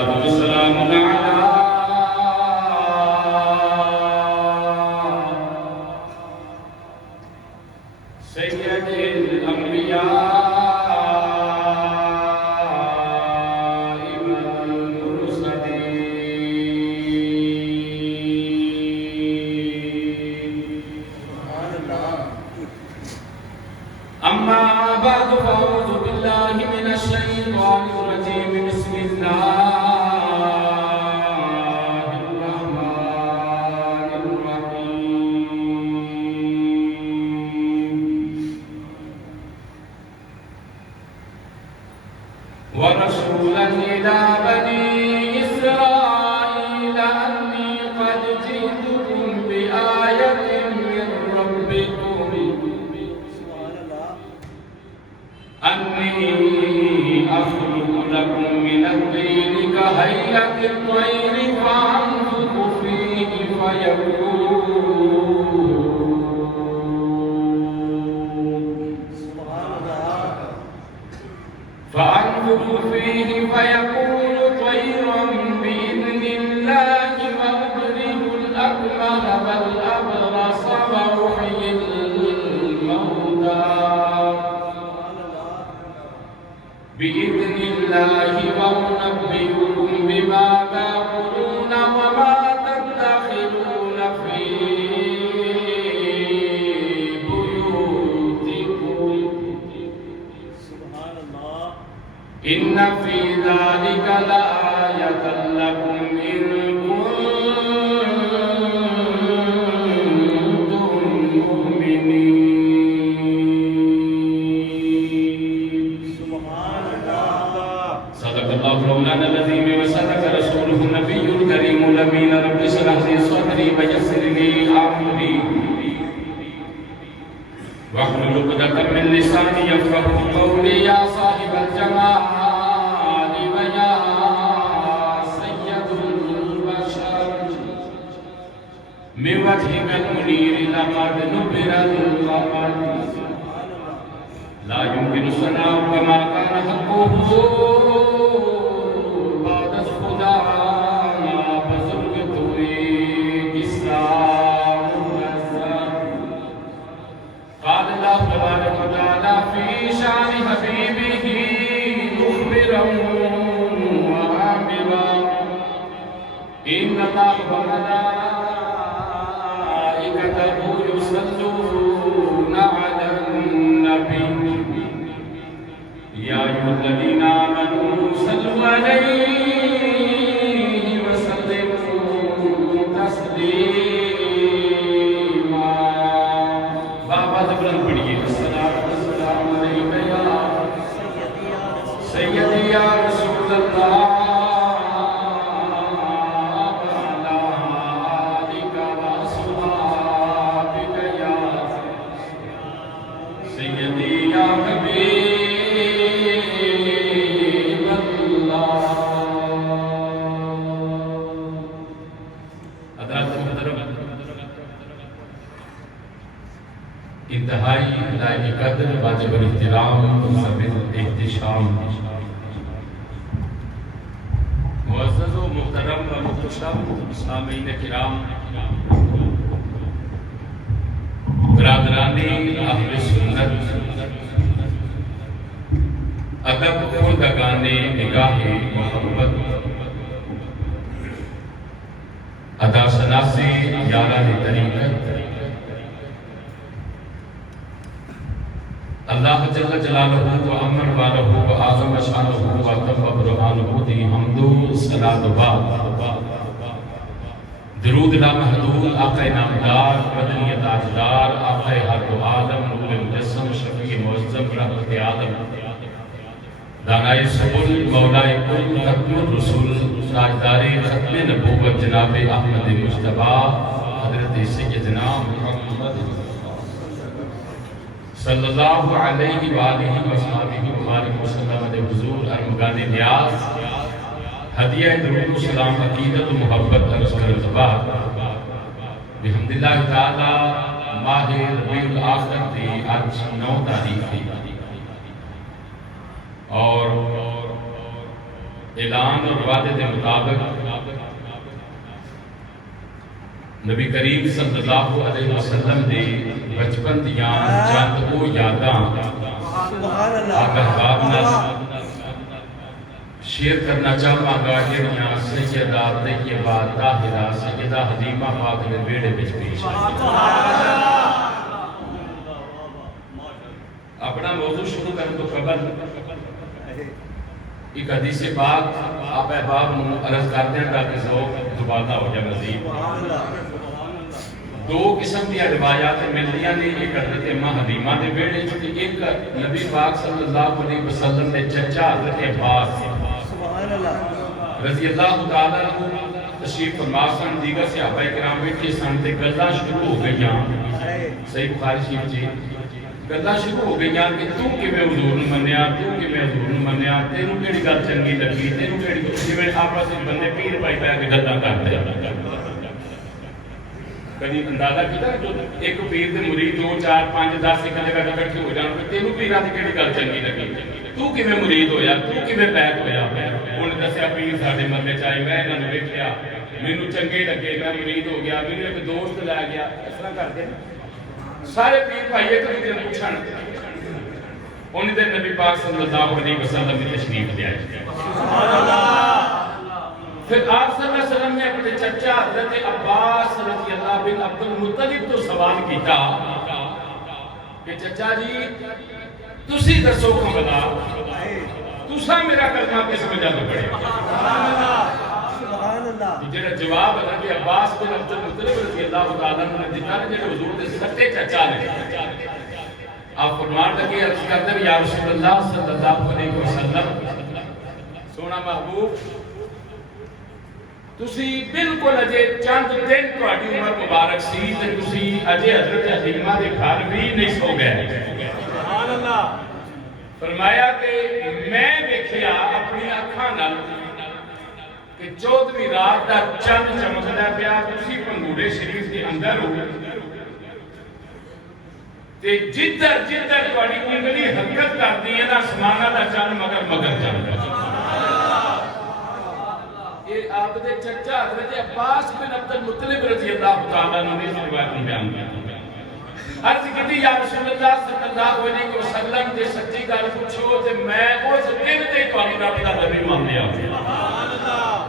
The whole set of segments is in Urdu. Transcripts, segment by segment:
والصلاة والسلام على سيد الأنبياء أما بعد فأعوذ بالله من الشيطان الرجيم بسم الله الرحمن الرحيم ورسولا إلى بني إسرائيل أني قد جئتكم بآية من ربكم أني أخلق لكم من الطين كهيئة الطير فأنفخ فيه فيكون طيرا بإذن الله وأبرئ الأكمه والأبرص وأحيي الموتى بإذن الله وأنبئكم بما تأكلون وما تدخرون في بيوتكم إن في ذلك لآية لكم إن كنتم مؤمنين. صدق الله مولانا العظيم وصدق رسوله النبي الكريم الأمين. رب اشرح لي صدري ويسر لي أمري واحلل عقدة من لساني يفقهوا قولي. يا صاحب الجمال ويا سيد البشر من وجهك المنير لقد نبر القمر لا يمكن الثناء كما كان حقه بعد خدا بزرگ توی اسلام نظر. قال الله تبارك وتعالى في شان حبيبه مخبرا وآمرا إن الله وملائكته يصلون على النبي يا أيها الذين آمنوا صلوا عليه وسلموا تسليما. بابا زبرن پڑھیے. السلام علیکم یا سیدی یا رسول اللہ وعلی آلک وأصحابک یا سیدی یا حبیب اللہ. حضرات محترم، انتہائی لائق قدر واجب الاحترام مصمم احتشام معزز و محترم و محتشم سامعین کرام، برادران اہل سنت، ادب خوردگان نگاہ محبت، ادا شناسی یاران طریقت، اللہ جل جلالہ و امر والہ و اعظم شانہ و تم برہانہ دی حمد و صلاۃ و بعد. درود لامحدود آقا نامدار مدنی تاجدار آقا ہر دو عالم نور مجسم شفیع معظم رحمت عالم دانائے سبل مولائے کل ختم الرسول تاجدار ختم نبوت جناب احمد مجتبیٰ حضرت سیدنا محمد صلی اللہ علیہ وآلہ وآلہ وسلم دے حضور ارمغان نیاز ہدیہ درود و سلام عقیدت و محبت عرض کرت بعد بحمد اللہ تعالی ماہ ربیع الآخر تھی آج 9 تاریخ تھی اور اعلان اور وعدے کے مطابق نبی کریم صلی اللہ علیہ وسلم نے بچپن دیاں چند وہ یاداں آپ احباب نال شیئر کرنا چاہواں گا جڑیاں سیدہ طیبہ طاہرہ سیدہ حلیمہ پاک نے بیڑے وچ پیش اپنا موضوع شروع کرنے تو قبل ایک حدیث پاک آپ احباب نو عرض کرتے ہیں تاکہ ذوق دوبارہ ہو جائے مزید دو قسم کی روایات ملدیاں نے ایک حضرت اماں حلیمہ دے بیڑے چھتے ایک نبی پاک صلی اللہ علیہ وسلم نے چچا حضرت عباس رضی اللہ تعالیٰ کو تشریف فرما سن دیگر صحابہ کرام بیٹھے سن تے گلاں شروع ہو گئیاں صحیح بخاری شریف جی گلاں شروع ہو گئیاں کہ تو کیویں حضور نوں منیا تو کیویں حضور نوں منیا تینوں کیڑی گل چنگی لگی تینوں کیڑی جویں آپس وچ بندے پیر پائی پے کے گلاں کرتے کبھی اندازہ کیتا جو ایک پیر دے مرید 2 4 5 10 ایک جگہ اکٹھے ہو جان تینوں پیراں دی کیڑی گل چنگی لگی تو کیویں مرید ہویا تو کیویں بیعت ہویا انہوں نے دسیا پیر ساڈے محلے چ آئے میں انہاں نوں ویکھیا مینوں چنگے لگے میں مرید ہو گیا میرے ایک دوست لے گیا اس طرح کر کے سارے پیر بھائی ایک دوسرے نوں پوچھن انہوں نے نبی پاک صلی اللہ علیہ وسلم نے تشریف لے آئے سبحان اللہ پھر آپ صلی اللہ علیہ وسلم نے اپنے چچا حضرت عباس رضی اللہ بن عبد المطلب تو سوال کیتا کہ چچا جی تسی دسو کملا تسا میرا کلمہ کس وجہ تو پڑھے جڑا جواب حضرت عباس بن عبد المطلب رضی اللہ تعالیٰ نے دیتا ہے جڑے حضور دے سچے چچا نے آپ فرمان لگے عرض کرتے ہیں یا رسول اللہ صلی اللہ علیہ وسلم سونا محبوب تسی بالکل اجے چند دن تہاڈی عمر مبارک سی تے تسی اجے حضرت حلیمہ دے گھر بھی نہیں سو گئے سبحان اللہ فرمایا کہ میں دیکھیا اپنی اکھاں نال کہ 14ویں رات دا چند چمکدا پیا تسی پنگوڑے شریف دے اندر ہو تے جدھر جدھر تہاڈی انگلی حرکت کردی ہے نا آسماناں دا چند مگر مگر چلدا یہ آپ دے چچا حضرت عباس بن عبد المطلب رضی اللہ تعالیٰ نے اس روایت میں بیان کیا عرض کی یا رسول اللہ صلی اللہ علیہ وسلم دے سچی گل پوچھو تے میں اس دن تے تہاڈی رب دا نبی مان لیا سبحان اللہ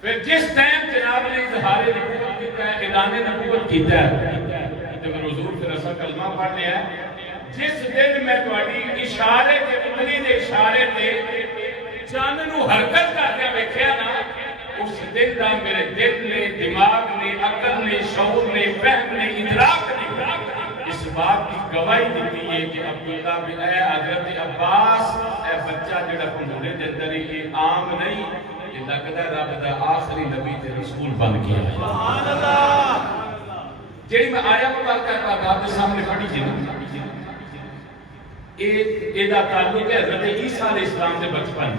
پھر جس ٹائم جناب نے اظہار نبوت کیتا ہے اعلان نبوت کیتا ہے تے میں حضور پھر اصل کلمہ پڑھ لیا ہے جس دن میں تہاڈی اشارے تے انگلی دے اشارے تے چاند نو حرکت کردیا ویکھیا نا اس دن دا میرے دل نے دماغ نے عقل نے شعور نے فہم نے ادراک نے اس بات کی گواہی دیتی ہے کہ عبداللہ بن اے حضرت عباس اے بچہ جڑا پنگوڑے دے اندر یہ عام نہیں یہ لگدا رب دا آخری نبی تے رسول بن گیا سبحان اللہ جڑی میں آیا مبارکہ آپ کے سامنے پڑھی جی ایدہ تعلق ہے حضرت عیسیٰ علیہ السلام سے بچپن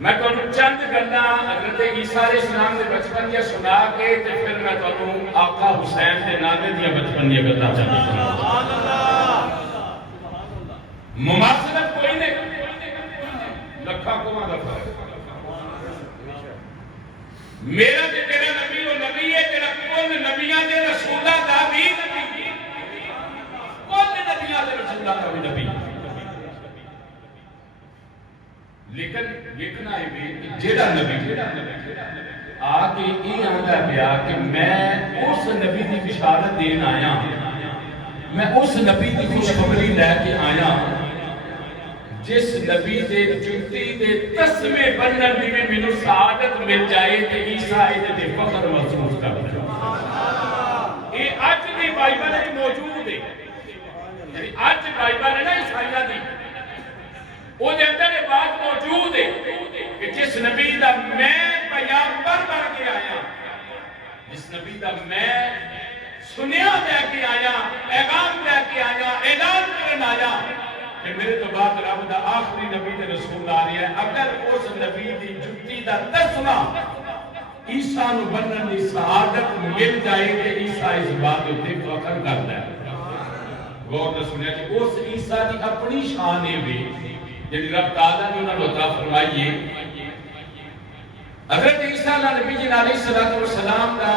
میں تو چند گلنا حضرت عیسیٰ علیہ السلام سے بچپن یا سنا کے پھر میں تو آقا حسین کے نامے دیا بچپن یہ گلنا چاہتا ہوں مماثلت کوئی نہیں لکھا کو ماں دفعہ میرا جو تیرا نبی وہ نبی ہے تیرا کون نبیان دے رسولہ دا بھی نبی کون نبیان دے رسولہ دا بھی نبی لیکن لکھنا ہے بھی جیڑا نبی آگے یہ آنگا پیا کہ میں اس نبی دی بشارت دین آیا میں اس نبی دی خوشخبری لے کے آیا جس نبی دے جتی دے تسمے بنن دی میں منو سعادت مل جائے کہ عیسیٰ دے فخر محسوس کر یہ آج دی بائبل ہے موجود ہے یعنی آج بائبل ہے نا عیسائیہ دی وہ دے اندر یہ بات موجود ہے کہ جس نبی دا میں پیامبر بن کے آیا جس نبی دا میں سنیا دے کے آیا پیغام دے کے آیا اعلان کرن آیا کہ میرے تو بعد رب دا آخری نبی دے رسول آ رہی ہے اگر اس نبی دی جتی دا تسمہ عیسیٰ نو بنن دی سعادت مل جائے کہ عیسیٰ اس بات اتنے فخر کرتا ہے غور نہ سنیا کہ اس عیسیٰ دی اپنی شان ہے بھی جی رب تعالیٰ نے انہوں نے عطا فرمائیے حضرت عیسیٰ نبی جی علیہ السلام کا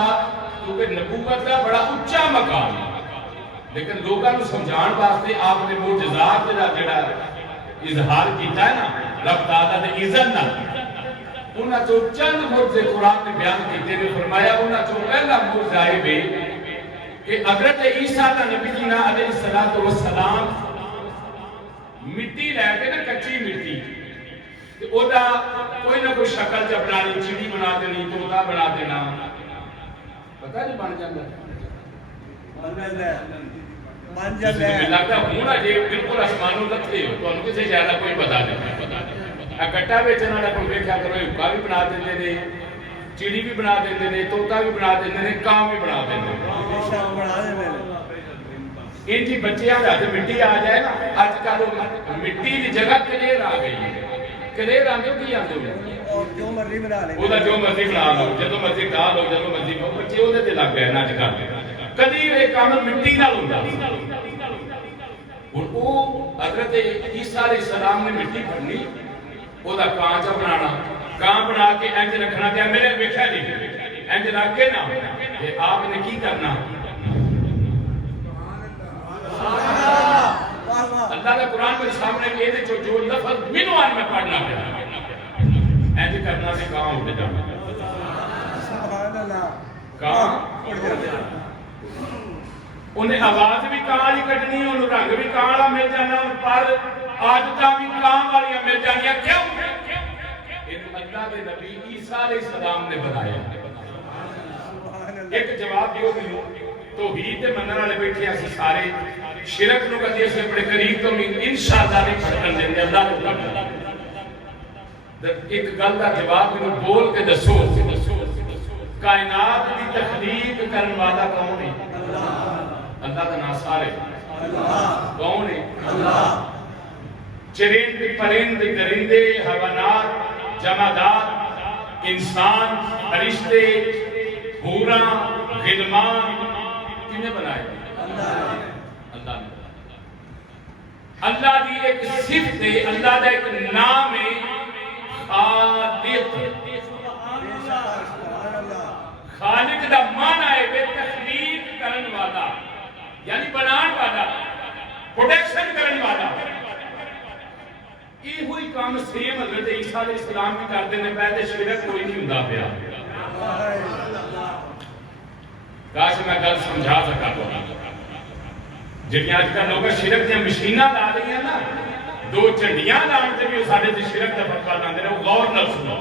کیونکہ نبوت کا بڑا اچھا مقام لیکن لوگوں کو سمجھان واسطے آپ نے معجزات جڑا اظہار کیتا ہے نا رب تعالیٰ نے اذن نہ انہاں تو چند معجزے قرآن نے بیان کیتے نے فرمایا انہاں تو پہلا معجزہ ہے کہ حضرت عیسیٰ نبی جی علیہ السلام مٹی لے کے نا کچی مٹی او دا کوئی نہ کوئی شکل جب بنا لی چڑی بنا دینی طوطا بنا دینا پتہ نہیں بن جاتا بن جاتا ہے لگتا ہونا جی بالکل آسمانوں لگتے ہو تو ان کسی زیادہ کوئی پتہ نہیں اکٹھا بیچنے والا کوئی دیکھا کرو حکا بھی بنا دیتے نے چڑی بھی بنا دیتے نے طوطا بھی بنا دیتے نے کام بھی بنا دیتے ہیں ان جی بچے آ جاتے مٹی آ جائے نا آج کل مٹی کی جگہ کلیر آ گئی ہے کلیر آندے ہو کی آندے ہو جو مرضی بنا لیں وہ جو مرضی بنا لو جدو مرضی کھا لو جدو مرضی کھاؤ بچے وہ دے لگ گئے ناچ کر کدی یہ کام مٹی نہ ہوندا اور وہ حضرت عیسیٰ علیہ السلام نے مٹی پھڑنی وہ دا کانچا بنانا کان بنا کے انج رکھنا تے میرے ویکھیا نہیں انج رکھ کے نا تے آپ نے کی کرنا اللہ کا قرآن کے سامنے کہے دے جو لفظ منوان میں پڑھنا ہے ایسے کرنا سے کہاں اٹھ جانا کہاں اٹھ جانا انہیں آواز بھی کہاں ہی کٹنی ہے انہیں رنگ بھی کہاں مل جانا پر عادتہ بھی کہاں والی مل جانی ہے کیوں ان اللہ کے نبی عیسیٰ علیہ السلام نے بنایا ایک جواب دیو بھی توحید منن والے بیٹھے ہیں سارے شرک نو کدی اسے بڑے قریب تو انشاءاللہ نہیں پھڑکن دیں گے اللہ کو ایک گل کا جواب میں بول کے دسو کائنات کی تخلیق کرنے والا کون ہے اللہ کا نام سارے کون ہے چرند پرند درندے حیوانات جمادات انسان فرشتے حوراں غلمان کنے بنائے اللہ نے اللہ دی ایک صفت ہے اللہ دا ایک نام ہے خالق خالق دا معنی ہے بے تخلیق کرن والا یعنی بنان والا پروڈکشن کرن والا یہ ہوئی کام سیم حضرت عیسیٰ علیہ السلام بھی کرتے ہیں پہلے شرک کوئی نہیں ہوندا پیا کاش میں گل سمجھا سکا تو جنہیں آج کل لوگ شرک دیا مشینہ لا رہی ہیں نا دو چنڈیاں لانتے بھی سارے دی شرک دا فتوہ لاندے رہے وہ غور نہ سنو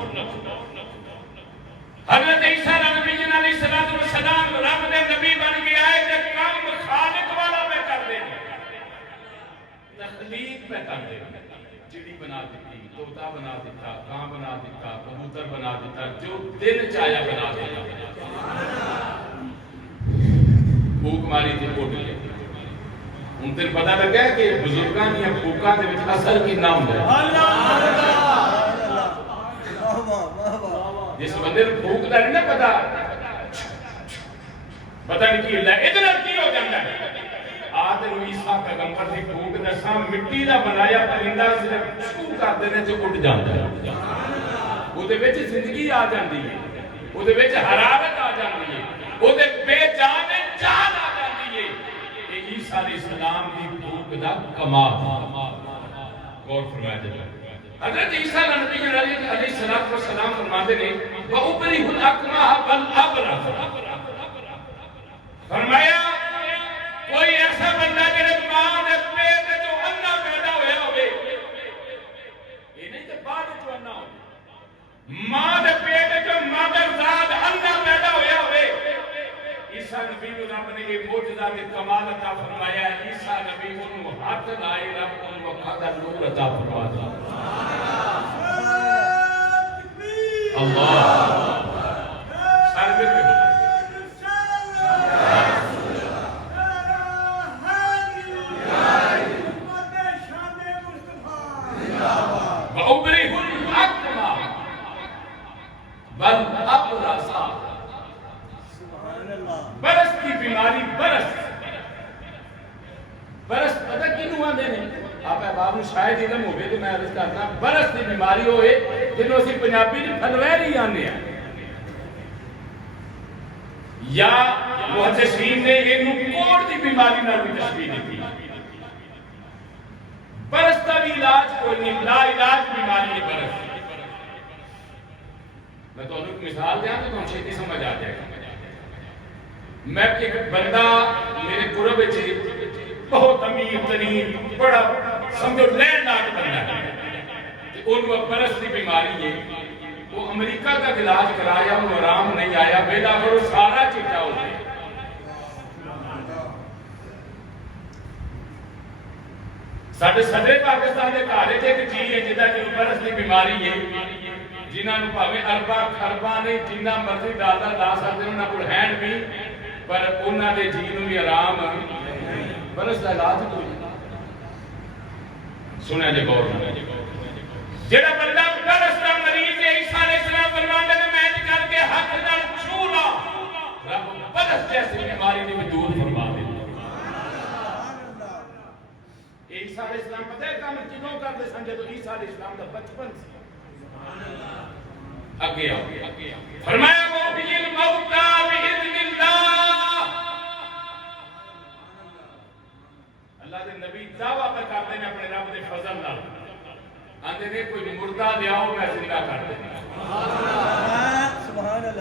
حضرت عیسیٰ نبی علیہ السلام رب دے نبی بن گیا ہے کہ کام خالق والا میں کر دیں تخلیق میں کر دیں چڑی بنا دیتی طوطا بنا دیتا کان بنا دیتا کبوتر بنا دیتا جو دل چاہیا بنا دیتا پھوک ماری تھی کوٹ لے ان تیر پتہ لگا ہے کہ بزرگان یا پھوکان دے وچ اثر کی نام ہے جس بندے پھوک دا نہیں نا پتہ نہیں کی اللہ ادھر کی ہو جاندہ ہے آدھر عیسیٰ پیغمبر دی پھوک دا سام مٹی دا بنایا پرندہ صرف چھو کر دینے جو اٹھ جاندہ ہے وہ دے وچ زندگی آ جاندی ہے وہ دے وچ حرارت آ جاندی ہے وہ دے بے جان جان آ جاندی ہے کہ عیسیٰ علیہ السلام دی پھوک دا کمال غور فرمایا جائے حضرت عیسیٰ نبی علیہ السلام فرماتے ہیں وَأُبْرِهُ الْأَكْمَحَ وَالْأَبْرَصَ فرمایا کوئی ایسا بندہ جنہیں ماں دے پیٹ جو انا پیدا ہویا ہوئے یہ نہیں کہ بعد جو انا ہوئے ماں دے پیٹ جو مادر زاد انا پیدا ہویا ہوئے عیسیٰ نبی رب نے یہ موجزہ کے کمال عطا فرمایا عیسیٰ نبی انہوں ہاتھ لائے رب ان وقت نور عطا فرمایا اللہ سارے میں وَأُبْرِهُ الْأَكْمَحَ وَالْأَبْرَصَ برس کی بیماری برس پتہ کینوں آندے نے آپ احباب میں شاید علم ہو گئے تو میں عرض کر جنہوں اسی پنجابی نے پھلویری آنے ہیں یا محدثین نے یہ کوڑ دی بیماری نہ بھی تشبیہ دی برس کا بھی علاج کوئی نہیں، لا علاج بیماری ہے برس۔ میں تو انہوں مثال دیا تو ہم چھیتی سمجھ آ جائے گا۔ میں ایک بندہ میرے قرب بہت امیر ترین بڑا سمجھو لینڈ لاٹ بندہ ہے، ان کو برس کی بیماری ہے، وہ امریکہ کا علاج کرایا، وہ آرام نہیں آیا، بیدا کرو سارا چیٹا ہو گیا۔ ساڑھے صدر پاکستان کے کارے تھے کہ چیز ہے جدہ جو برس کی بیماری ہے، جنہاں نے پاوے اربا خربا نہیں جنہ مرضی ڈالا لا سکتے انہاں کو ہینڈ بھی، پر انہاں دے جینوں بھی آرام برس کا علاج کوئی سنیں جے گور جڑا بندہ برس کا مریض ہے، عیسیٰ علیہ السلام فرماتے ہیں میں کر کے حق نال چھولا رب برس جیسی بیماری دی بھی دور فرما دے۔ عیسیٰ علیہ السلام پتہ ہے کام کیوں کرتے سن جدوں عیسیٰ علیہ السلام دا بچپن سی آگے آؤ فرمایا وہ بھی الموتى بإذن اللہ، اللہ دے نبی دعویٰ پہ کرتے ہیں اپنے رب دے فضل نال، آندے نے کوئی مردہ لیاؤ میں زندہ کر دیں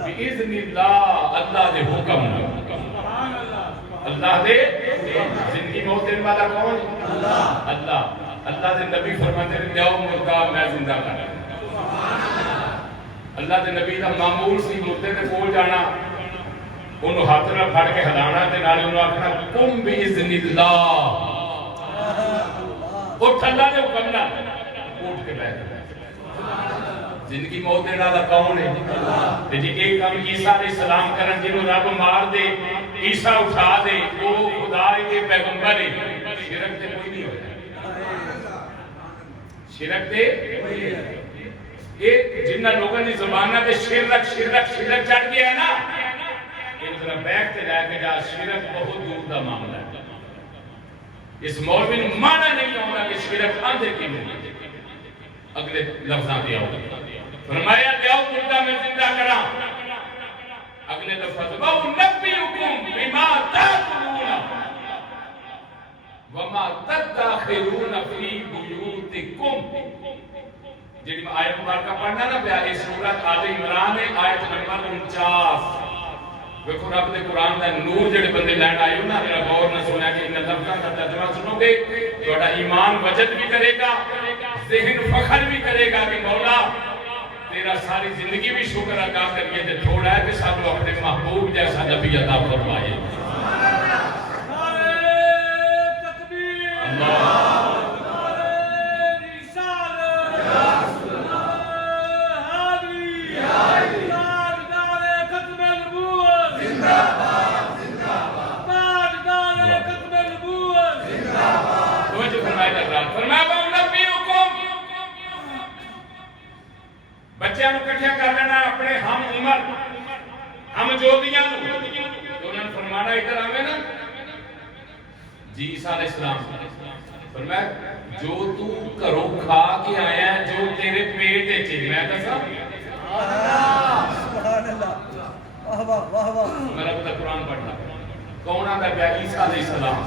بإذن اللہ، اللہ دے حکم اللہ دے زندگی موت دینے والا کون؟ اللہ دے نبی فرماتے ہیں لیاؤ مردہ میں زندہ کر دیں۔ اللہ دے نبی کا معمول سی مردے دے کول جانا، انہوں ہاتھ نہ پھڑ کے ہلانا تے نالے انہوں آکھنا قم بإذن اللہ، اٹھ اللہ دے حکم نہ اٹھ کے بیٹھ۔ زندگی موت دینے والا کون ہے؟ تے جی ایک کام عیسیٰ علیہ السلام کرن جنہوں رب مار دے عیسیٰ اٹھا دے وہ خدا کے پیغمبر ہے، شرک تے کوئی نہیں ہوتا، شرک تے یہ جنہ لوگوں نے زبانہ تے شرک چڑھ گیا ہے نا، ان طرح بیک تے جائے کہ جا شرک بہت دور دا معاملہ ہے۔ اس مولوی نے مانا نہیں ہونا کہ شرک آندھے کی نہیں، اگلے لفظاں دیا ہوگا فرمایا لیاؤ مردہ میں زندہ کرا، اگلے لفظ وَأُنَبِّئُكُمْ بِمَا تَأْكُلُونَ وَمَا تَدَّخِرُونَ فِي بُيُوتِكُمْ۔ جب آیت مبارکہ پڑھنا نا پیا اس سورت آل عمران ہے آیت نمبر 49۔ ویکھو رب دے قرآن دا نور جڑے بندے لین آئے ہو نا میرا غور نہ سنا کہ ان لفظاں کا ترجمہ سنو گے تھوڑا ایمان وجد بھی کرے گا، ذہن فخر بھی کرے گا کہ مولا تیرا ساری زندگی بھی شکر ادا کریے تے تھوڑا ہے کہ سب اپنے محبوب جیسا نبی عطا فرمائے۔ اللہ بچیاں نو کٹھیا کر لینا اپنے ہم عمر ہم جوتیاں نو تو انہوں نے فرمانا ادھر آوے نا جی عیسیٰ علیہ السلام فرمایا جو تو کرو کھا کے آیا ہے جو تیرے پیٹ ہے چیز میں کسا سبحان اللہ واہ واہ میرا پتہ قرآن پڑھنا کون آتا ہے عیسیٰ علیہ السلام۔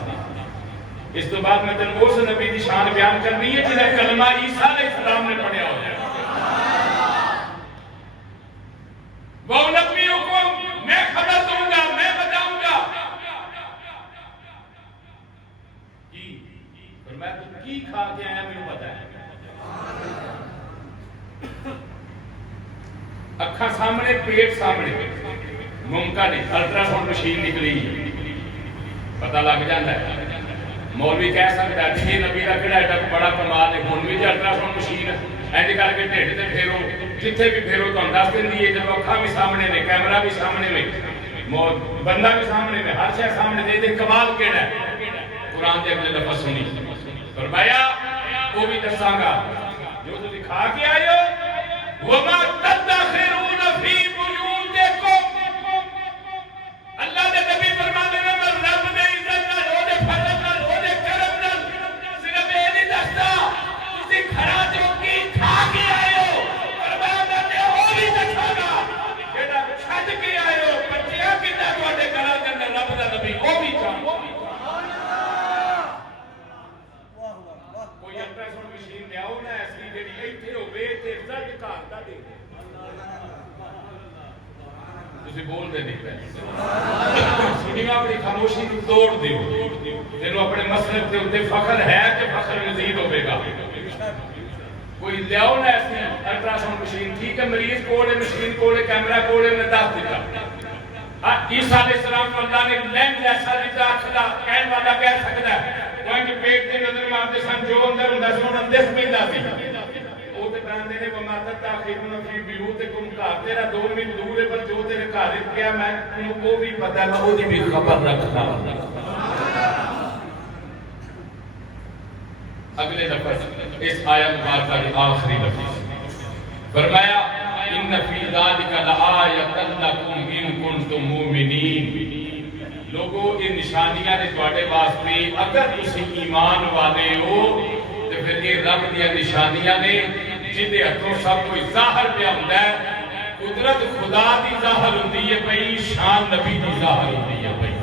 اس تو بعد میں تن اس نبی دی شان بیان کرنی ہے جنہیں کلمہ عیسیٰ علیہ السلام نے پڑھیا ہو جائے۔ وَأُنَبِّئُكُمْ میں خبر دوں گا میں بتاؤں گا فرمایا تو کی کھا کے آیا میں پتا ہے اکھا سامنے پیٹ سامنے ممکن ہے الٹرا ساؤنڈ مشین نکلی پتہ لگ جاتا ہے مولوی کہہ سکتا ہے کہ نبی کا کہڑا ایڈا بڑا کمال ہے ہن بھی الٹرا ساؤنڈ مشین اینج کر کے ڈھڈ تے پھیرو جتھے بھی پھیرو تو انداز دندی ہے جب اکھاں بھی سامنے نے کیمرہ بھی سامنے میں بندہ بھی سامنے میں ہر شے سامنے دے دے کمال کیڑا ہے قرآن دے اگلے دفعہ سنی فرمایا وہ بھی دساں گا جو تو دکھا کے آئے ہو وما تدخرون فی بیوتکم اللہ دے نبی فرماتے ہیں میں رب نے عزت نال او دے فضل نال او دے کرم نال صرف یہ نہیں دستا تسی کھڑا جو کی کھا کے آئے ہو تسی بول دے نہیں پہ سنیو اپنی خاموشی کو توڑ دیو تینوں اپنے مسلک کے اتنے فخر ہے کہ فخر مزید ہوئے گا کوئی لیاؤ نہ ایسی الٹراساؤنڈ مشین ٹھیک ہے مریض کوڑے مشین کوڑے کیمرہ کوڑے میں داخل دیتا عیسیٰ علیہ السلام کو اللہ نے لینز ایسا دیتا خدا کہن والا کہہ سکتا ہے وہ ان کے پیٹ کے نظر مارتے سن جو اندر ہوں دسون اندس میں داتی وہ تے براندے نے وماتت تاخیرون فی بیوتکم کہا تیرا 2 میل دور ہے پر جو تیرے قارب کیا میں انہوں کو بھی پتہ ہے وہ بھی خبر رکھتا اگلے لفظ اس آیت مبارکہ کی آخری لفظ فرمایا ان فی ذالک لآیۃ لکم ان کنتم مومنین لوگوں یہ نشانیاں نے تواڈے واسطے اگر تسی ایمان والے ہو تے پھر یہ رب دی نشانیاں نے جدے ہتھوں سب کوئی ظاہر پہ ہوندا ہے قدرت خدا دی ظاہر ہوندی ہے بھئی شان نبی دی ظاہر ہوندی ہے بھئی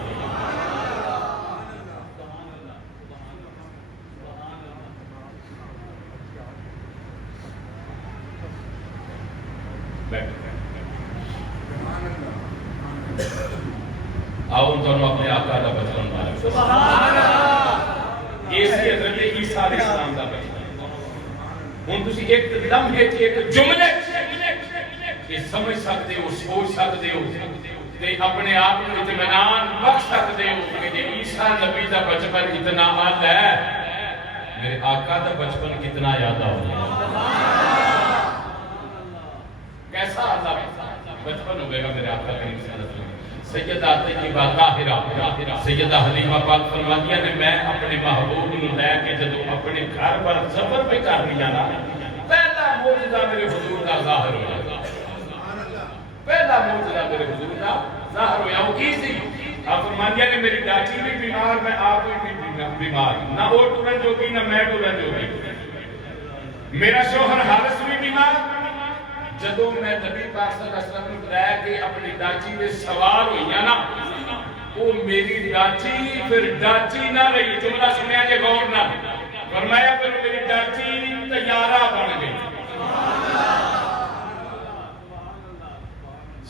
آؤں دونوں اپنے آقا دا بچن مارک سبحان اللہ ایسی حضرت عیسیٰ علیہ السلام دا بچن ہوں تسی ایک لمحے ایک جملے یہ سمجھ سکتے ہو سوچ سکتے ہو تے اپنے آپ کو اطمینان بخش سکتے ہو کہ یہ عیسیٰ نبی دا بچپن اتنا عال ہے میرے آقا دا بچپن کتنا یاد آؤں کیسا اللہ بچپن ہوئے گا میرے آقا کریم صلی اللہ علیہ وسلم سیدہ طیبہ طاہرہ سیدہ حلیمہ پاک فرمایا نے میں اپنے محبوب نو لے کے جدو اپنے گھر پر سفر پہ کر لیا نا پہلا معجزہ میرے حضور دا ظاہر ہوا پہلا معجزہ میرے حضور دا ظاہر ہوا وہ کی سی آپ فرمایا نے میری ڈاچی بھی بیمار میں آپ بھی بیمار نہ وہ ٹورن جوگی نہ میں ٹورن جوگی میرا شوہر حارث بھی بیمار جدو میں نبی پاک صلی اللہ علیہ وسلم رہ کے اپنی ڈاچی میں سوار ہوئی نا وہ میری ڈاچی پھر ڈاچی نہ رہی جملہ سنیا جے غور نہ فرمایا پھر میری ڈاچی طیارہ بن گئی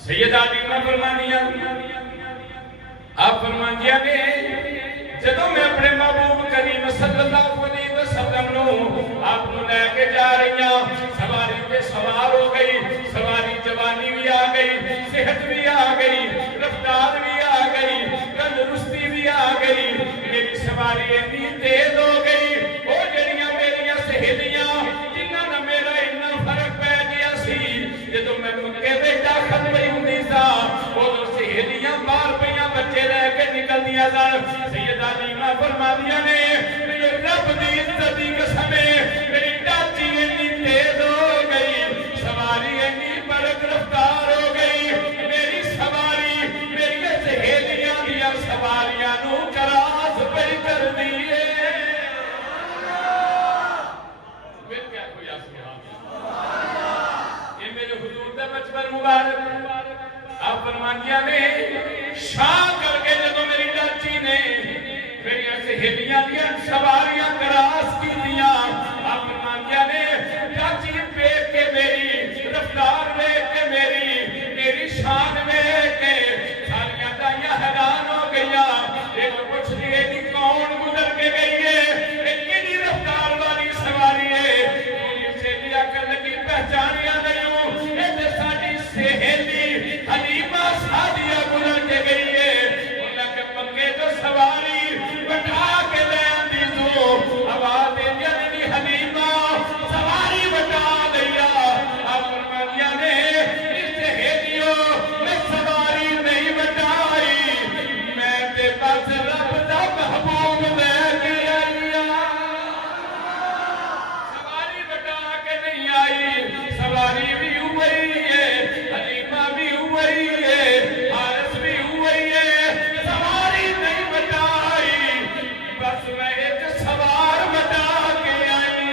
سیدہ علیمہ فرمانیہ آپ فرمانیہ نے جدو میں اپنے محبوب کریم صلی اللہ علیہ وسلم نو آپ نو لے کے جا رہی ہیں سواری پہ سوار ہو گئی سواری جوانی بھی آ گئی صحت بھی آ گئی رفتار بھی آ گئی تندرستی بھی آ گئی میری سواری اتنی تیز ہو گئی وہ جڑیاں میریاں سہیلیاں جنہاں نہ میرا اتنا فرق پہ گیا سی جدو میں مکے میں داخل پئی ہوندی سا وہ سہیلیاں بار پیاں بچے لے کے نکل دیا سن سیدہ علیمہ فرما دیا نے میرے رب دی عزت دی قسم میری ڈاچی اتنی تیز ہو گئی سواری اتنی برق رفتار ہو گئی میری سواری میری سہیلیاں دیا سواریاں نو کراس پہ کر دیے پھر کیا کوئی یہ میرے حضور دا بچپن مبارک آپ فرمانیاں نے شاہ کر کے جدو میری ڈاچی نے میری سہیلیاں دیا سواریاں کراس کی دیا آپ فرمانیاں نے ڈاچی پیٹ کے میری رفتار میں کے میری شان میں کے ساریاں دائیاں حیران ہو گیا ایک کچھ دیئے دی کون گزر کے گئی ہے ایک کی رفتار والی سواری ہے مجھے سے لیا کر لگی پہچانیاں نہیں ہوں ایسے ساڑی سہیلی حلیمہ سادیہ گزر کے گئی ہے اللہ کے پنگے جو سواری بٹھا کے لے آندی تو آواز جنی حلیمہ سواری بٹھا دیا آپ فرمانیہ نے اس سہیلیوں میں سواری نہیں بٹھائی میں تے بس رب دا محبوب لے گیا سواری بٹھا کے نہیں آئی سواری بھی ہوئی ہے حلیمہ بھی ہوئی ہے حارث بھی ہوئی ہے سواری نہیں بٹھائی بس میں ایک سوار بٹھا کے آئی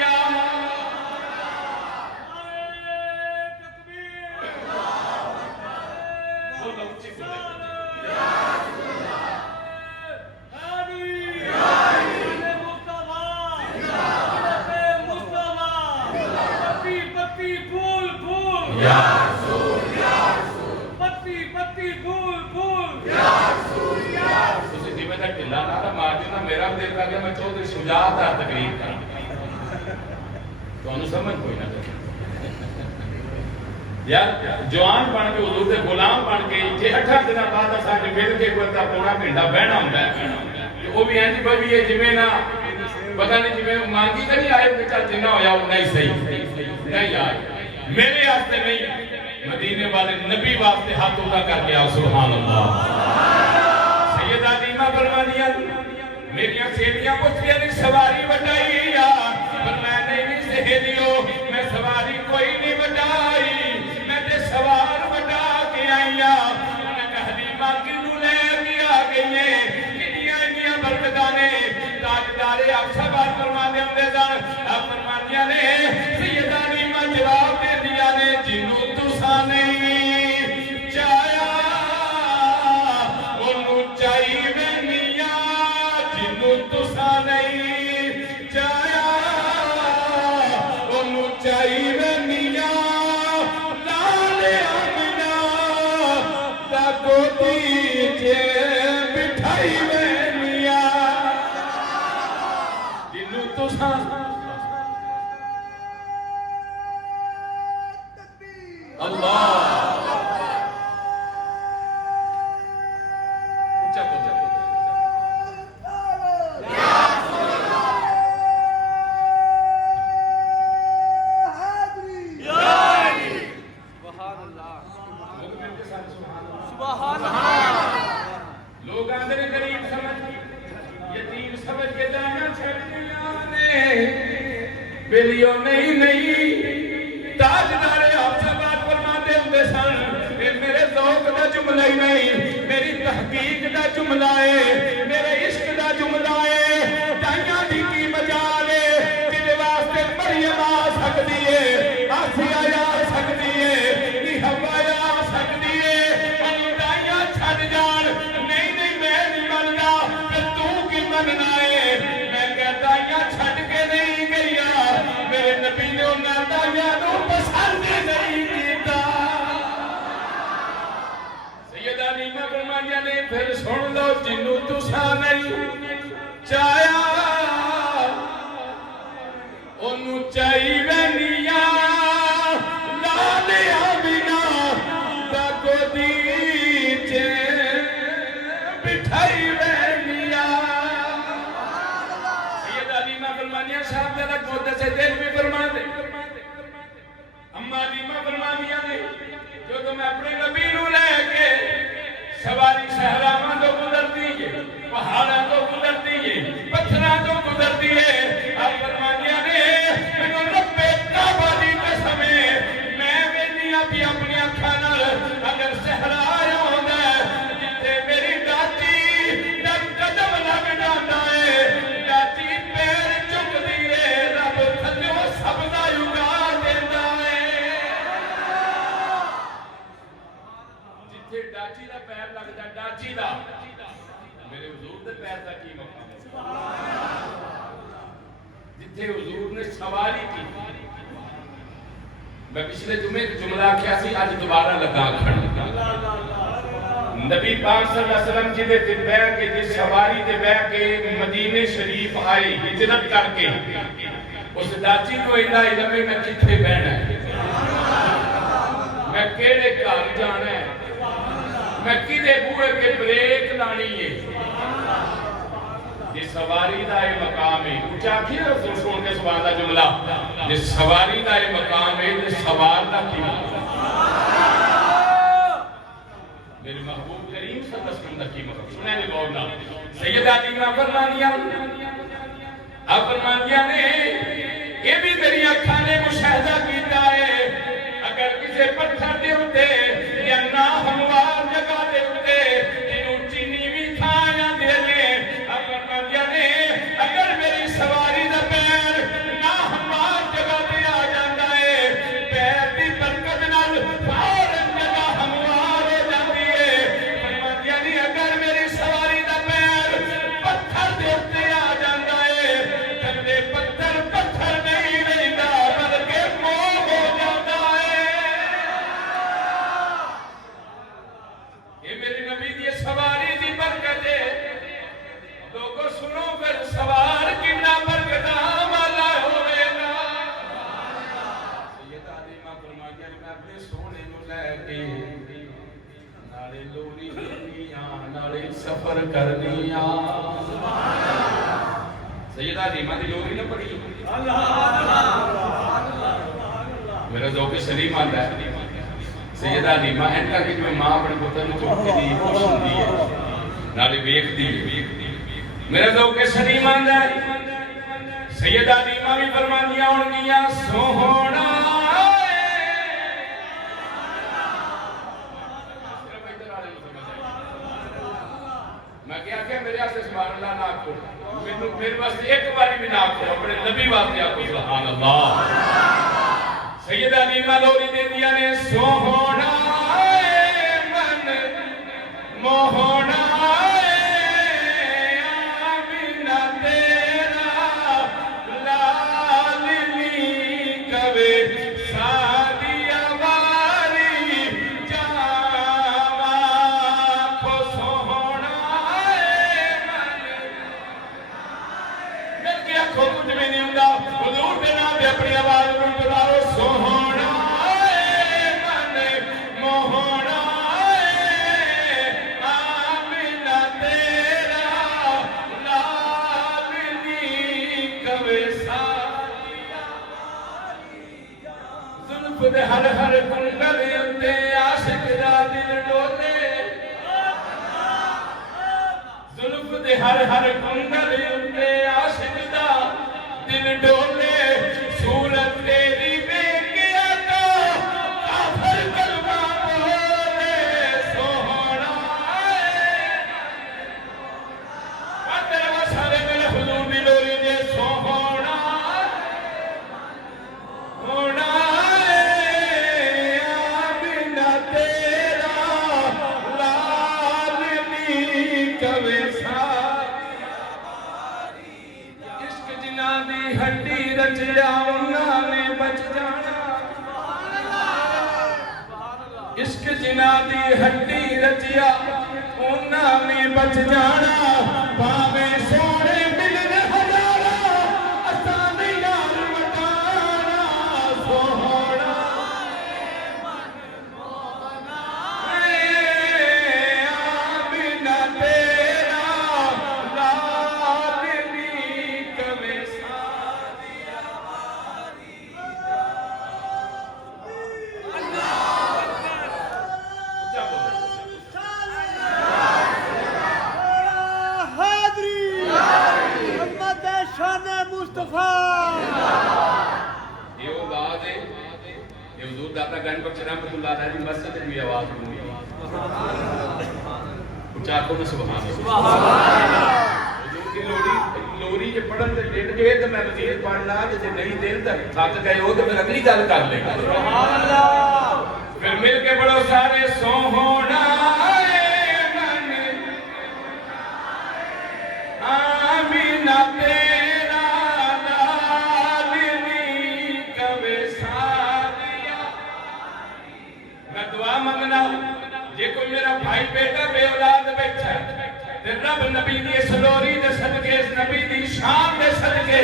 پتی جناب دل کر میں چودھری شجاعت کا تقریر کروں تو انہوں سمجھ کوئی نہ کریں یار جوان بن کے حضور دے غلام بن کے جے 8 دن بعد اساں دے مل کے کوئی تا پونا گھنٹہ بہنا ہوندا ہے وہ بھی انج بھئی یہ جویں نہ پتہ نہیں جویں مانگی تے نہیں آئے تے چل جنہ ہویا وہ نہیں صحیح نہیں آئے میرے واسطے نہیں مدینے والے نبی واسطے ہاتھ اٹھا کر کے آؤ سبحان اللہ سیدہ دیمہ فرمانیاں میری سہیلیاں پوچھتیاں نہیں سواری بٹائی یار پر میں نہیں سہیلیوں میں سواری کوئی نہیں بٹائی میں تے سوار بٹا کے آئیا انہیں کہا حلیمہ کنو لے بھی آ گئی ہیں کنیاں برکتانے تاجدارے آپ سوار فرمانے ہم دے دار آپ فرمانیاں نے سیدہ حلیمہ جواب دے دیا نے جنوں تسا نہیں چایا انہوں چاہی میں نیا جنوں تسا نہیں چایا انہوں چاہی میں نیا لال آمنہ تاکو دیجے بٹھائی میں نیا جنوں تسا اللہ لوگ آندھر غریب سمجھ یتیم سمجھ کے دانا چھڑ دیا نے بلیوں نہیں تاجدار آپ سے بات فرماتے ہوندے سن میرے ذوق دا جملہ ہی نہیں میری تحقیق دا جملہ ہے میرے عشق دا جملہ ہے دائیاں دی کی مجالے تیرے واسطے مریم آ سکتی ہے آسیہ آ سکتی ہے حوا آ سکتی ہے انہوں دائیاں چھڑ جان نہیں میں نہیں مننا پھر تو کی مننا ہے میں کہتا دائیاں چھڑ کے نہیں گیا میرے نبی نے انہیں دائیاں نو پسند نہیں کیتا سیدہ نیمہ فرمانیہ نے پھر سن لو جنوں تسا نہیں چایا انہوں چاہی وینیا لال آمینہ تاکو دیجے بٹھائی وینیا سیدہ نیمہ فرمانیہ صاحب نے رکھ ہوتے سے دل بھی فرما دے اما نیمہ فرمانیہ نے جو تم اپنے نبی نو لے کے سواری صحراواں تو گزر دیئے پہاڑاں تو گزر دیئے پتھراں تو گزر دیئے آپ فرمانیہ نے میں رب کعبہ دی قسم ہے میں وینیاں بھی اپنی اکھاں اگر صحرا آیا ہوندا ہے جتھے میری ڈاچی قدم لگ جاندا ہے ڈاچی پیر چک دیئے رب تھلیوں سبزہ اگا دیندا ہے جتھے ڈاچی دا پیر لگدا ڈاچی دا میرے حضور دے پیر دا کی مقام ہے جتھے حضور نے سواری کی میں پچھلے جمعے جملہ کیا سی آج دوبارہ لگا کھڑ نبی پاک صلی اللہ علیہ وسلم جی دے بے کے جس سواری دے بے کے مدینہ شریف آئے ہجرت کر کے اس ڈاچی کو انہا علم میں کتھے بہنا ہے میں کیڑے گھر جانا ہے میں کدے بوئے کے بریک لانی ہے یہ سواری دا یہ مقام ہے کچھ آکھی ہے رسول سن کے سبحان دا جملہ یہ سواری دا یہ مقام ہے یہ سوار دا کی مقام میرے محبوب کریم صلی اللہ علیہ وسلم دا کی مقام سنیں نے بولنا سیدہ دیمہ فرمانیہ آپ فرمانیہ نے یہ بھی میری اکھاں نے مشاہدہ کیتا ہے اگر کسے پتھر دے ہوتے یا نہ ہموار جگہ دے ہوتے انہوں چینی بھی کھایا دے لے آپ فرمانیہ نے اگر میری سواری دا پیر نہ ہموار جگہ دے آ جاندہ ہے پیر دی برکت نال فورن جگہ ہموار ہو جاندی ہے فرمانیہ نے اگر میری سواری دا پیر پتھر دے ہوتے آ جاندہ ہے تھلے پتھر نہیں رہتا بلکہ موہ ہو جاتا ہے لے کے نالے لوری دینیاں نالے سفر کرنیاں سیدہ حلیمہ دی لوری نہ پڑھی میرا ذوق سلیم آتا ہے سیدہ حلیمہ اینکا کہ جو ماں اپنے پتر نے چوکی دی خوشن دی ہے نالے بیک دی میرا ذوق سلیم آتا ہے سیدہ حلیمہ بھی فرمانیاں اڑنیاں سوہونا میں کیا کہ میرے آسے سبحان اللہ نہ آکھو میرے واسطے ایک باری بھی نہ آکھو اپنے نبی واسطے آکھو سبحان اللہ سیدہ حلیمہ لوری دے دیا نے سوہونا من موہونا آمینہ تیرا لالنی کبے سادیا واری جاوا کو سوہونا من کیا کھو کچھ بھی نہیں ہوتا حضور دے نام دے اپنی آواز میں بلارو سوہونا من موہونا آمینہ تیرا لالنی کبے سادیا زلف دے ہر ہر کنگل اندے عاشق دا دل ڈولے زلف دے ہر ہر کنگل اندے عاشق دا دل ڈولے صورت تیری بے کیا تو کافر کلمہ بولے سوہونا تیرے وسارے میرے حضور دی لوری دے سوہونا ہونا آمینہ تیرا لالنی کبے عشق جنہ دی ہڈی رچیا انہاں نے بچ جانا عشق جنہ دی ہڈی رچیا انہاں نے بچ جانا پاوے سونے ملن ہزارا اساں دی یار مٹانا سوہونا آمینہ تیرا لالنی کبے سادیا واری حاضری محمد شان مصطفیٰ یہ وہ بات ہے یہ حضور داتا گن بخش رحمت اللہ علیہ کی مسجد میں بھی آواز ہوئی اچھا کو نہ سبحان اللہ حضور کی لوری یہ پڑھن تے دین گئے تو میں مزید پڑھنا جے نہیں دین تک تھک گئے ہو تو پھر اگلی گل کر لیں گے سبحان اللہ پھر مل کے پڑھو سارے سوہونا من آمینہ تیرا لالنی کبے سادیا میں دعا منگنا یہ کوئی میرا بھائی بیٹا بے اولاد بیٹھا ہے تے رب نبی دی اس لوری دے صدقے اس نبی دی شان دے صدقے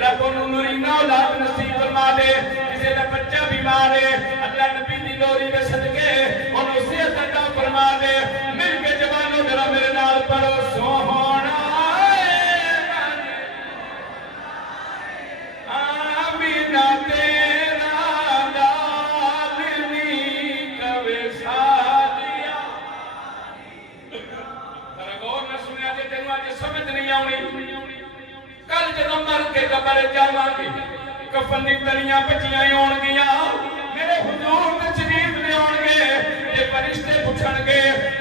رب انہوں نورینہ اولاد نصیب فرما دے کسی دا بچہ بیمار ہے اللہ نبی دی لوری دے صدقے انہوں صحت عطا فرما دے مل کے جوانوں ذرا میرے نال پڑھو سوہونا آمینہ تیرا لالنی کبے سادیا ذرا غور نہ سنیا جے تینوں آج سمجھ نہیں آؤنی کل جدوں مر کے قبر جاواں گے کفن دی تلیاں بچیاں ہون گیاں میرے حضور تشریف لے آن گے یہ فرشتے پوچھن گے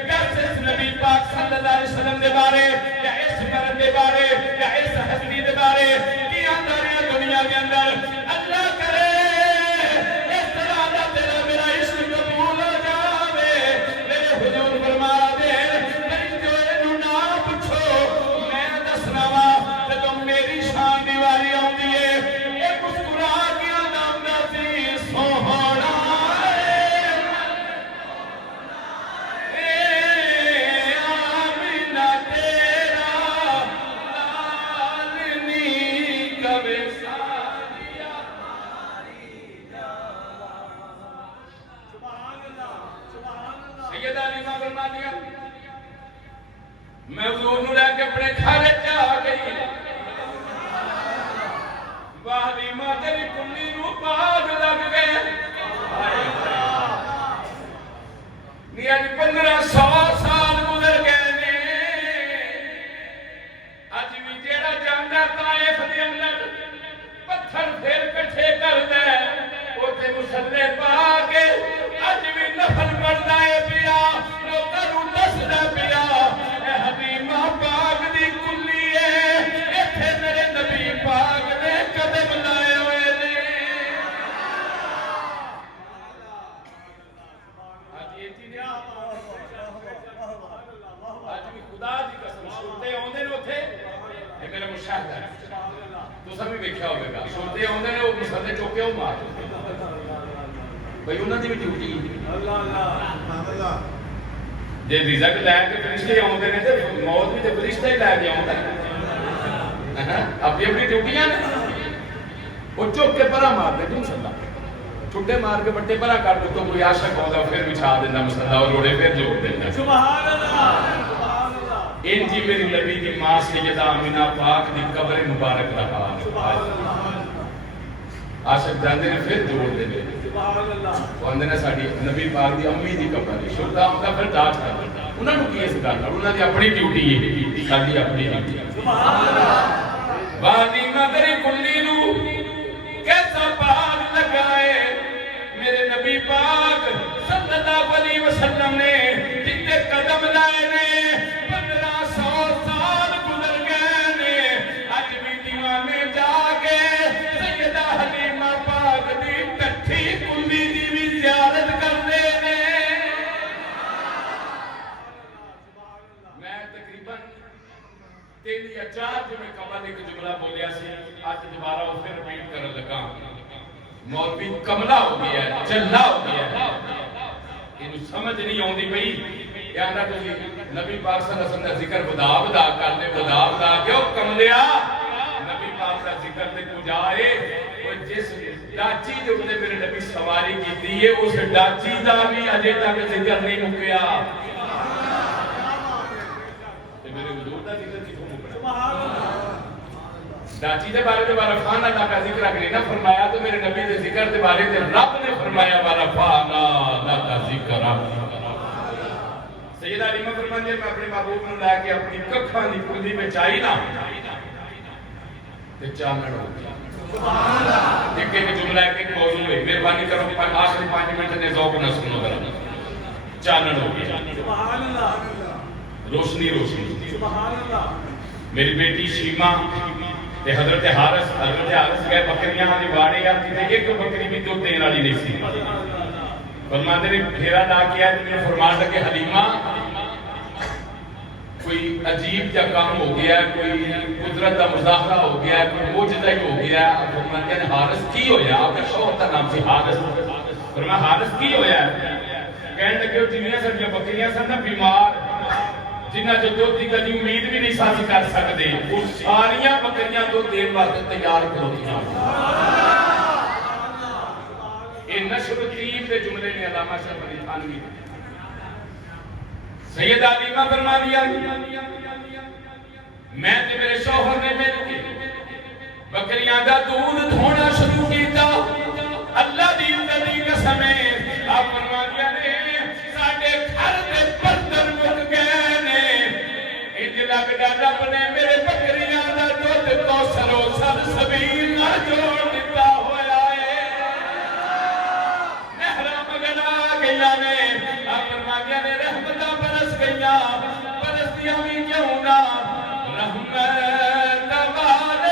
کس اس نبی پاک صلی اللہ علیہ وسلم دے بارے یا اس مرد دے بارے یا اس ہستی دے بارے کی اندر دنیا کے اندر اللہ کرے اس طرح دا تیرا میرا عشق قبول ہو جاوے میرے حضور فرما دے فرشتے نوں نہ پوچھو میں دسنا وا جدوں میری شان دی واری آندی ہے اے مسکرا کے آندا سی سوہونا سیدہ علیمہ فرما دیا میں حضور نو لے کے اپنے گھر جا گئی واہ علیمہ تیری کلی نو باغ لگ گئے نہیں اج 1500 سال گزر گئے نے اج بھی جیڑا جاندا طائف دے اندر پتھر پھر کٹھے کر دے اوتھے مصلی پا کے اج بھی نفل پڑھدا ہے پیا لوکاں نوں دسدا پیا اے حلیمہ پاک دی کلی ہے ایتھے میرے نبی پاک نے قدم لائے ہوئے نے اج یہ چیز اج بھی خدا دی قسم سنتے اوندے نے اوتھے اے میرا مشاہدہ ہے تو سب بھی دیکھا ہوئے گا سنتے ہوندے نے وہ مسلے چوکے ہو مار بھئی انہاں دی بھی ڈیوٹی اللہ جے رزق لے کے فرشتے ہوندے نے تے موت بھی تے فرشتے ہی لے کے آوندا ہے اپنی اپنی ڈیوٹیاں نے وہ چوک کے پرا مار دے مسلہ ٹھڈے مار کے بٹے پرا کر دو تو کوئی عاشق ہوندا پھر بچھا دینا مسلہ اور روڑے پھر جوڑ دینا سبحان اللہ ان جی میری نبی کی ماں سیدہ آمینہ پاک دی قبر مبارک رہا عاشق جاندے نے پھر جوڑ دینے وہ اندھے نے ساڑھی نبی پاک دی امی دی قبر ہے شکتا ہم کا پھر ڈاٹ کر انہوں نے کیے سے کرنا انہوں نے اپنی ڈیوٹی ہے ساڑھی اپنی ڈیوٹی وادی مدری کلی نو کیسا پاک لگائے میرے نبی پاک صلی اللہ علیہ وسلم نے جتنے قدم لائے نے تین یا چار جو میں قبل ایک جملہ بولیا سی آج دوبارہ وہ پھر ریپیٹ کرنے لگا مولوی کملا ہو گیا ہے چلا ہو گیا ہے انہوں سمجھ نہیں ہوندی بھئی یا نہ تو نبی پاک صلی اللہ علیہ وسلم ذکر بدا کرنے بدا کیوں کملیا نبی پاک کا ذکر دے کو جائے وہ جس ڈاچی جو انہیں میرے نبی سواری کی دیئے اس ڈاچی دا بھی اجے تک ذکر نہیں مکیا میرے حضور دا ذکر کی ڈاچی دے بارے دے ورفان اللہ کا ذکر اگلی نہ فرمایا تو میرے نبی دے ذکر دے بارے دے رب نے فرمایا ورفان اللہ کا ذکر سیدہ علیمہ فرمان جے میں اپنے محبوب نے لائے کہ اپنی ککھاں دی کلی میں چاہی نہ تے چانڑ ہو گیا ایک ایک جملہ ایک موضوع ہے مہربانی کرو آخری 5 منٹ نے ذوق نہ سنو ذرا چانڑ ہو گیا روشنی روشنی میری بیٹی شیما تے حضرت حارث گئے بکریاں دی واڑے آتی تے ایک بکری بھی دو تین والی نہیں سی فرماتے نے پھیرا لا کیا تے فرمان لگے حلیمہ کوئی عجیب جا کام ہو گیا ہے کوئی قدرت کا مظاہرہ ہو گیا ہے کوئی معجزہ ہی ہو گیا ہے فرماتے ہیں حارث کی ہویا آپ کا شوہر کا نام سی حارث فرمایا حارث کی ہویا ہے کہنے لگے جنیاں سڑیاں بکریاں سن نا بیمار جنہ جو دودھ کی کدی امید بھی نہیں ساتھ کر سکتے وہ ساریاں بکریاں دو دیر واسطے تیار کرو دیا یہ نشر طیب کے جملے میں علامہ شرف علی تھانوی سیدہ علیمہ فرما دیا میں تے میرے شوہر نے مل کے بکریاں دا دودھ دھونا شروع کیتا اللہ دی عزت قسم ہے آپ فرما دیا نے ساڈے گھر دے برتن مک گئے نے انج لگدا رب نے میرے بکریاں دا دودھ تو سرو سر سبیل نہ جوڑ دتا ہویا ہے نہراں مگنا گیا نے آپ فرما دیا نے رحمتاں برس گئیاں برسدیاں بھی کیوں نہ رحمت والے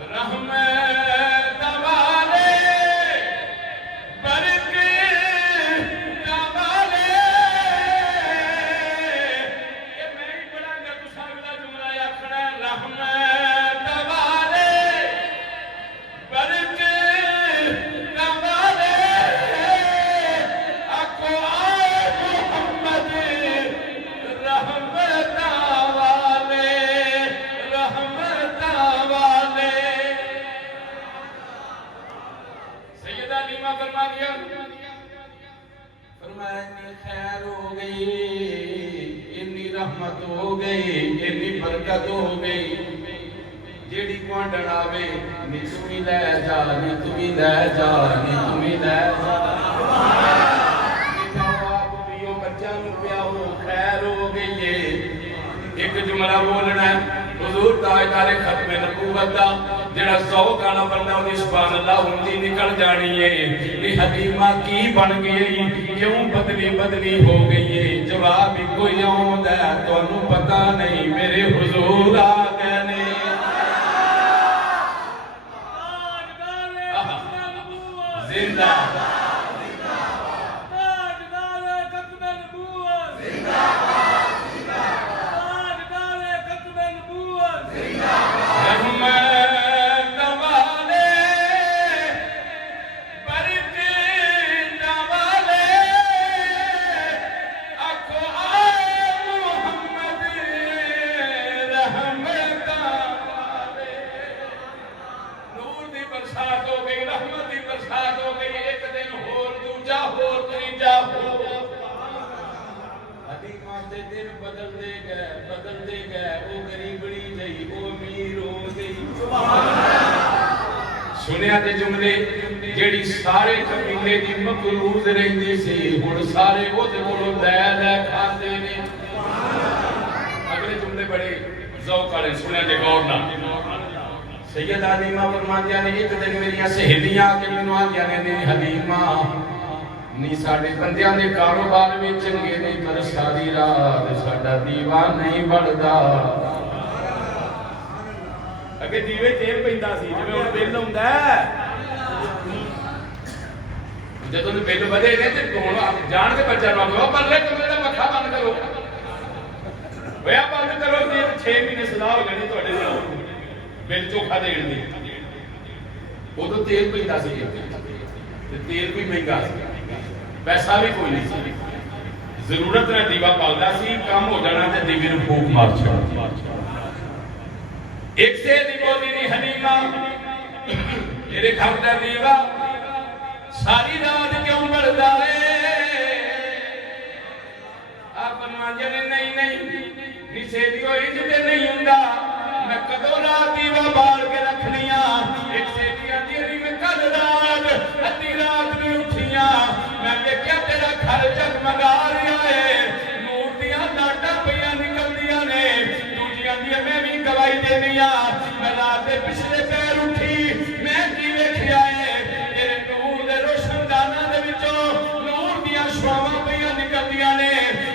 رحمت والے برکت فرمایا اتنی خیر ہو گئی، اتنی رحمت ہو گئی، اتنی برکت ہو گئی، جیڑی کوانڈن آوے نی تمہیں لے جا، نی تمہیں لے جا، نی تمہیں لے جا، کھاؤ آپ پیو بچہ نو پیاؤ، خیر ہو گئی ہے۔ ایک جملہ بولنا ہے حضور تاجدار ختم نبوت دا، جڑا ذوق والا بندہ ہوندی سبحان اللہ ہوندی نکل جانی ہے۔ یہ حلیمہ کی بن گئی، کیوں بدلی بدلی ہو گئی ہے؟ جواب کوئی آوندا ہے تانوں پتہ نہیں، میرے حضور آ گئے نے۔ زندہ سنیا دے جملے جیڑی سارے قبیلے دی مقروض رہندی سی، ہن سارے او تے کولوں لے لے کھاندے نے۔ اگلے جملے بڑے ذوق والے سنیا دے غور نال۔ سیدہ حلیمہ فرماندیاں نے ایک دن میری سہیلیاں کے مینوں آندیاں نے حلیمہ نی ساڈے بندیاں دے کاروبار وچ چنگے نہیں، پر ساری رات ساڈا دیوا نہیں بڑھدا۔ اگے دیوے تیل پیندا سی، جویں ہن بل ہوندا ہے، جدوں بل ودے نے تے ہن جان کے بچہ نوں آکھو پرلے کمرے دا پکھا بند کرو، ویا بند کرو، تے 6 مہینے صلاح ہو جانی تہاڈے نال بل چوکھا دین دی۔ ادوں تیل پیندا سی تے تیل بھی مہنگا سی، پیسہ بھی کوئی نہیں سی، ضرورت نہ دیوا پالدا سی، کام ہو جانا تے دیوے نوں پھوک مار چھوڑ۔ ایک سے دی بولی دی حلیمہ میرے گھر دا دیوا ساری رات کیوں بڑھدا ہے؟ آپ فرماندے نے نہیں نہیں نسے دی ہوئی جتے نہیں ہوندا، میں کدوں رات دیوا بال کے رکھنیاں۔ ایک سے دی آندی نہیں میں کل رات ادھی رات نہیں اٹھیاں، میں دیکھیا تیرا گھر جگمگا رہا ہے، نور دیاں لاٹاں پیاں نکلدیاں نے، میں بھی گواہی دینی ہاں، میں رات دے پچھلے پیر اٹھی، میں کی ویکھیا ہے تیرے نور دے روشن داناں دے وچوں نور دیاں شعاواں پیاں نکلدیاں نے۔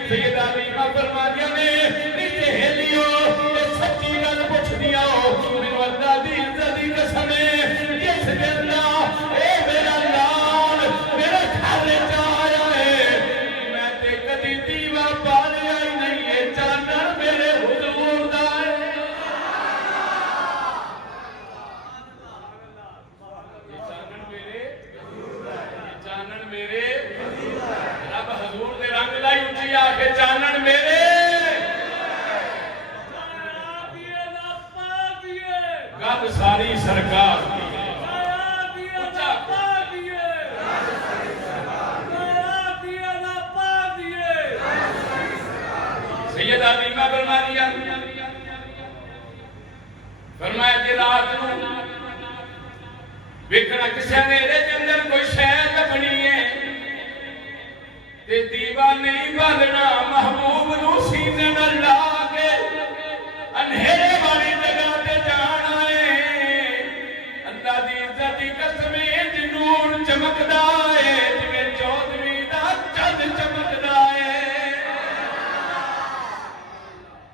سیدہ حلیمہ فرماندیاں نے نی سہیلیو تے سچی گل پچھدیاں ہو، مینوں اللہ دی عزت دی قسم ہے جس دن دا اے میرا لال میرے گھر وچ آیا ہے، میں تے کدی دیوا بالیا ہی نہیں ہے، چانن میرے حضور دا ہے۔ رب حضور دے رنگ لائی اٹھی آکے چانن میرے گل ساری سرکار سیدہ حلیمہ فرمایا فرمایا کہ رات نوں ویکھنا کسے میرے اندر کوئی شے لبنی ہے تے دیوا نہیں بالنا، محبوب نو سینے نال لا کے انہیرے والی جگہ تے جانا ہے۔ اللہ دی عزت دی قسم ہے نور چمکدا ہے جویں چودھویں دا چند چمکدا ہے۔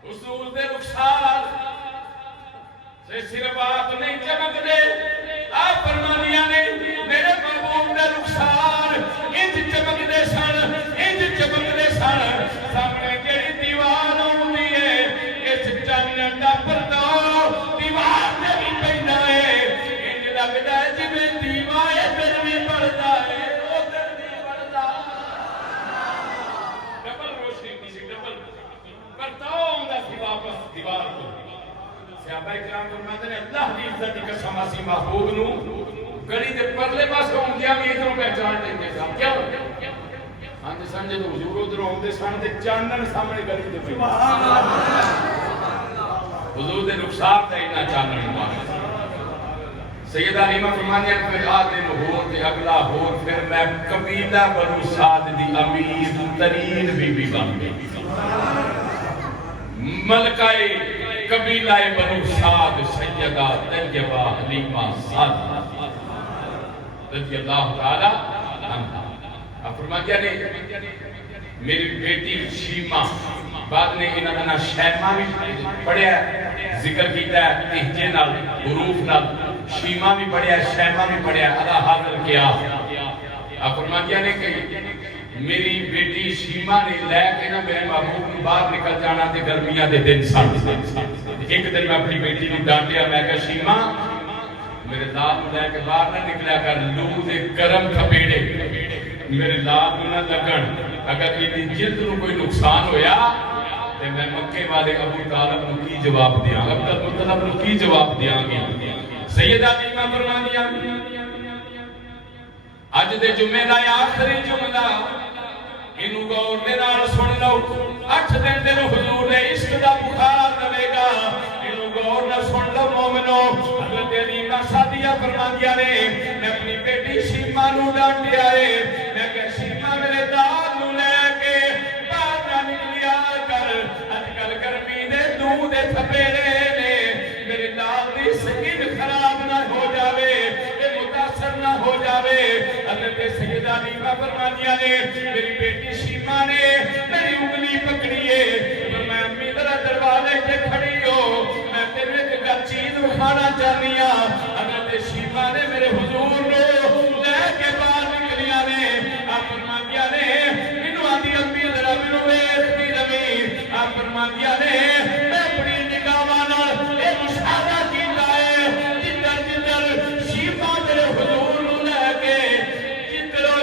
حضور دے رخسار سے صرف آپ نہیں چمکدے، آپ فرمانیاں نے میرے محبوب دے رخسار انج چمکدے سن، انج چمکدے سن، سامنے جڑی دیوار ہوندی ہے اس چانن دا پردہ دیوار تے بھی پیندا ہے، انج لگدا ہے جویں دیوا ادھر بھی بڑھدا ہے ادھر بھی بڑھدا۔ ڈبل روشنی کسی ڈبل پردہ ہوندا سی واپس دیوار کو۔ صحابہ کرام فرماتے ہیں اللہ دی عزت دی قسم اسی محبوب نو گلی دے پرلے پاسے ہوندیاں بھی ادھروں پہچان لیندے سن، کیوں؟ ہاں سن جب حضور ادھر آتے سن تے چانن سامنے گلی دے پہ حضور دے رخسار تے اتنا چانن مبارک سیدہ حلیمہ فرمانے پھر آدم ہور تے اگلا ہور پھر میں قبیلہ بنو سعد دی امیر ترین بی بی بن گئی ملکہ قبیلہ بنو سعد سیدہ طیبہ حلیمہ سعد رضی اللہ تعالی عنہ اب فرمایا نے میری بیٹی شیمہ بعد نے انہاں دا نام شیمہ بھی پڑھیا ذکر کیتا ہے تہجے نال حروف نال شیمہ بھی پڑھیا شیمہ بھی پڑھیا ادا حاضر کیا اب فرمایا نے کہ میری بیٹی شیمہ نے لے کے نا میرے محبوب نے باہر نکل جانا تے گرمیاں دے دن سن ایک دن میں اپنی بیٹی نے ڈانٹیا میں کہا شیمہ میرے لال لے کے باہر نہ نکلیا کر لو دے گرم تھپیڑے میرے لال نہ لگن اگر یہ جلد نو کوئی نقصان ہویا تو میں مکے والے ابو طالب نو کی جواب دیاں اب تک مطلب نو کی جواب دیاں گی سیدہ حلیمہ فرمانیاں اج دے جمعے دا آخری جمعہ انہوں غور دے نال سن لو 8 دن دے حضور نے عشق دا بخار لگے گا انہوں غور نہ سن لو مومنو حضرت حلیمہ سعدیہ فرماندیاں نے میں اپنی بیٹی شیمہ نو ڈانٹیا ہے میں کہ شیمہ میرے داد نو لے کے باہر نہ نکلیا کر اج کل گرمی دے دودھ دے تھپیڑے نے میرے داد دی سکین خراب نہ ہو جاوے متاثر نہ ہو جاوے حضرت سیدہ حلیمہ فرماندیاں نے میری بیٹی شیمہ نے میری انگلی پکڑی ہے میں امی ذرا دروازے سے کھڑی ہو میں تیرے ایک چیز کھانا چاہنی ہوں حضرت شیمہ نے میرے حضور نے لے کے باہر نکلیا نے آپ فرماندیاں نے مینوں آندی امی ذرا مینوں ویکھدی رہی آپ فرماندیاں نے میں اپنی نگاہاں نال اے مشاہدہ کیتا ہے جدھر جدھر شیمہ میرے حضور نو لے کے جدھروں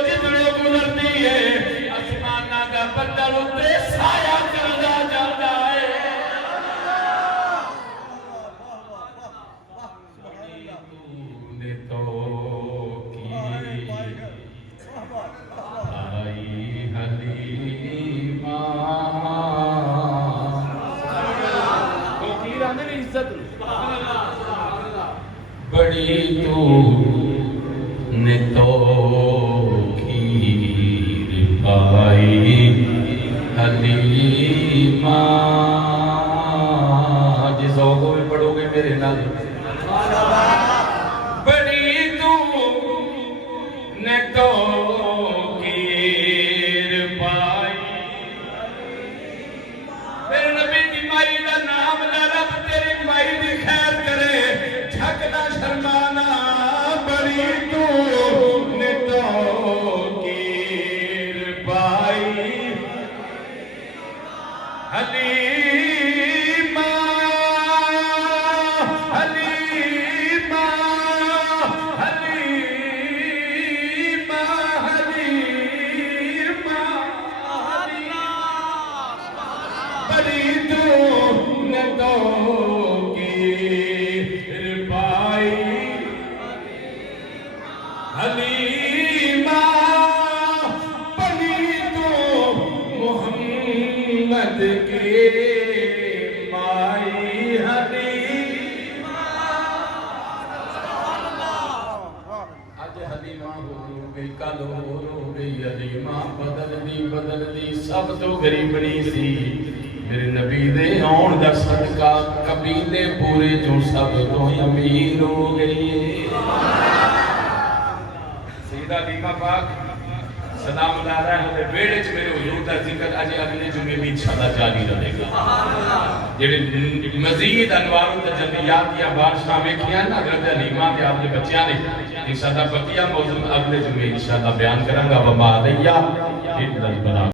گزرتی ہے آسماناں دا بدل اُتے سایہ چلدا جاندا ہے نے تو کی آئی حلیمہ تو کی رانے نے عزت بڑی تو نے تو کھیر پائی حلیمہ جس ذوق میں پڑھو گے میرے نال بڑی تو نے تو کھیر پائی میرے نبی کی مائی دا نام دا رب تیری مائی دی خیر کرے جھکنا شرمانا بڑی تو نے تو کھیر پائی حلیمہ حلیمہ حلیمہ حلیمہ بڑی تو نے تو کھیر پائی حلیمہ بڑی تو محمد کے مائی حلیمہ آج حلیمہ ہو گئی کل ہو گئی حلیمہ بدل دی سب تو غریبنی سی میرے نبی دے آن دا صدقہ قبیلے پورے جو سب تو امیر ہو گئی سیدہ حلیمہ پاک سلام اللہ رہے ہیں بیڑے چھ میرے حضور دا ذکر آج اگلے جمعے بھی انشاءاللہ جاری رہے گا جڑے مزید انوار و تجلیات یا بارشاہ میں کیا نا حضرت حلیمہ کے آپ کے بچیاں نے انشاءاللہ بقیہ موضوع اگلے جمعے انشاءاللہ بیان کریں گا وما علیہ الا البلاغ